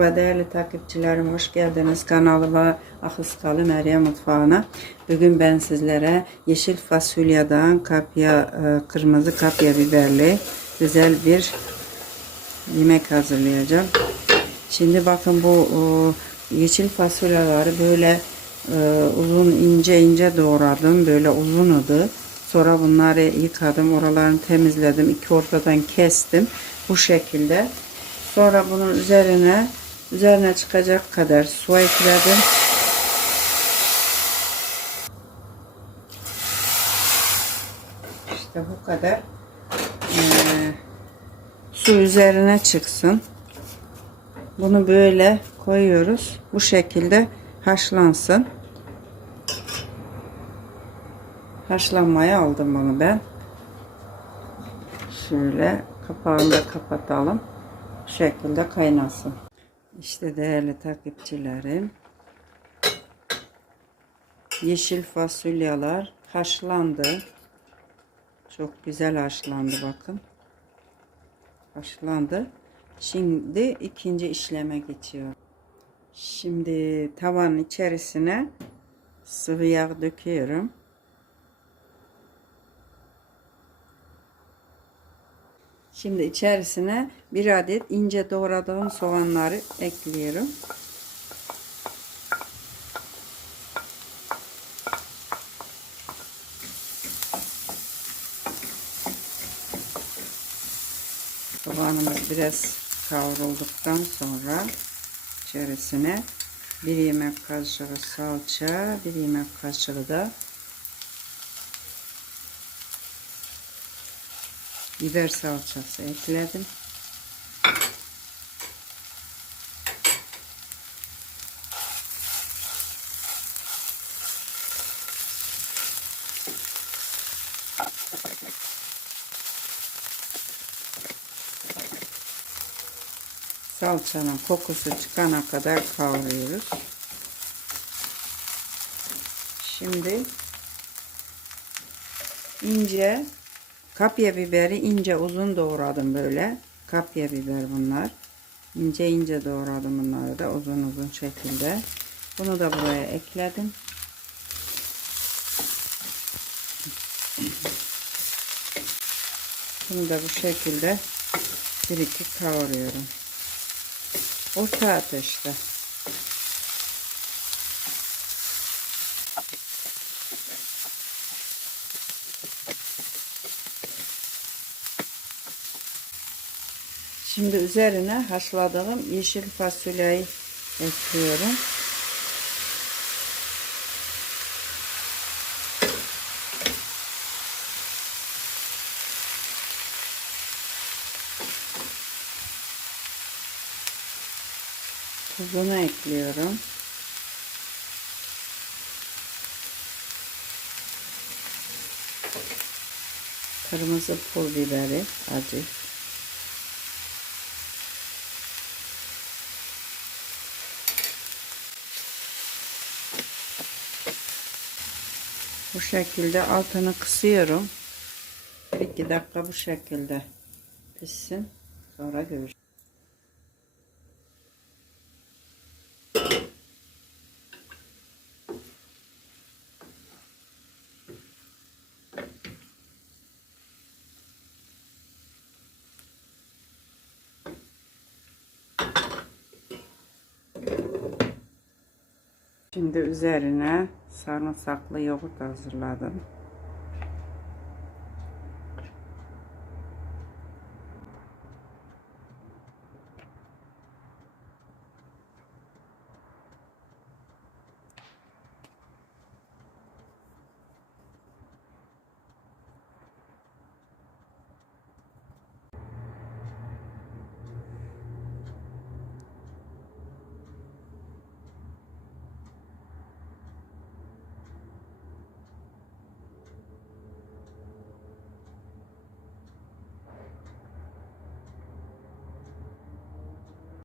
Ve değerli takipçilerim hoş geldiniz kanalıma Akıskalı Meryem Mutfağı'na. Bugün ben sizlere yeşil fasulyeden kapya, e, kırmızı kapya biberli güzel bir yemek hazırlayacağım. Şimdi bakın bu e, yeşil fasulyeleri böyle e, uzun ince ince doğradım. Böyle uzunudu. Sonra bunları yıkadım. Oralarını temizledim. iki ortadan kestim. Bu şekilde. Sonra bunun üzerine üzerine çıkacak kadar su ekledim. İşte bu kadar. Ee, su üzerine çıksın. Bunu böyle koyuyoruz. Bu şekilde haşlansın. Haşlanmaya aldım bunu ben. Şöyle kapağını da kapatalım. Bu şekilde kaynasın. İşte değerli takipçilerim. Yeşil fasulyeler haşlandı. Çok güzel haşlandı bakın. Haşlandı. Şimdi ikinci işleme geçiyor. Şimdi tavanın içerisine sıvı yağ döküyorum. Şimdi içerisine bir adet ince doğradığım soğanları ekliyorum. Soğanımız biraz kavrulduktan sonra içerisine bir yemek kaşığı salça, bir yemek kaşığı da biber salçası ekledim. Salçanın kokusu çıkana kadar kavuruyoruz. Şimdi ince Kapya biberi ince uzun doğradım böyle. Kapya biber bunlar. İnce ince doğradım bunları da uzun uzun şekilde. Bunu da buraya ekledim. Bunu da bu şekilde bir iki kavuruyorum. Orta ateşte. Şimdi üzerine haşladığım yeşil fasulyeyi ekliyorum. Tuzunu ekliyorum. Kırmızı pul biberi acı. Bu şekilde altını kısıyorum. Bir iki dakika bu şekilde pişsin. Sonra görüşürüz. Şimdi üzerine sarımsaklı yoğurt hazırladım.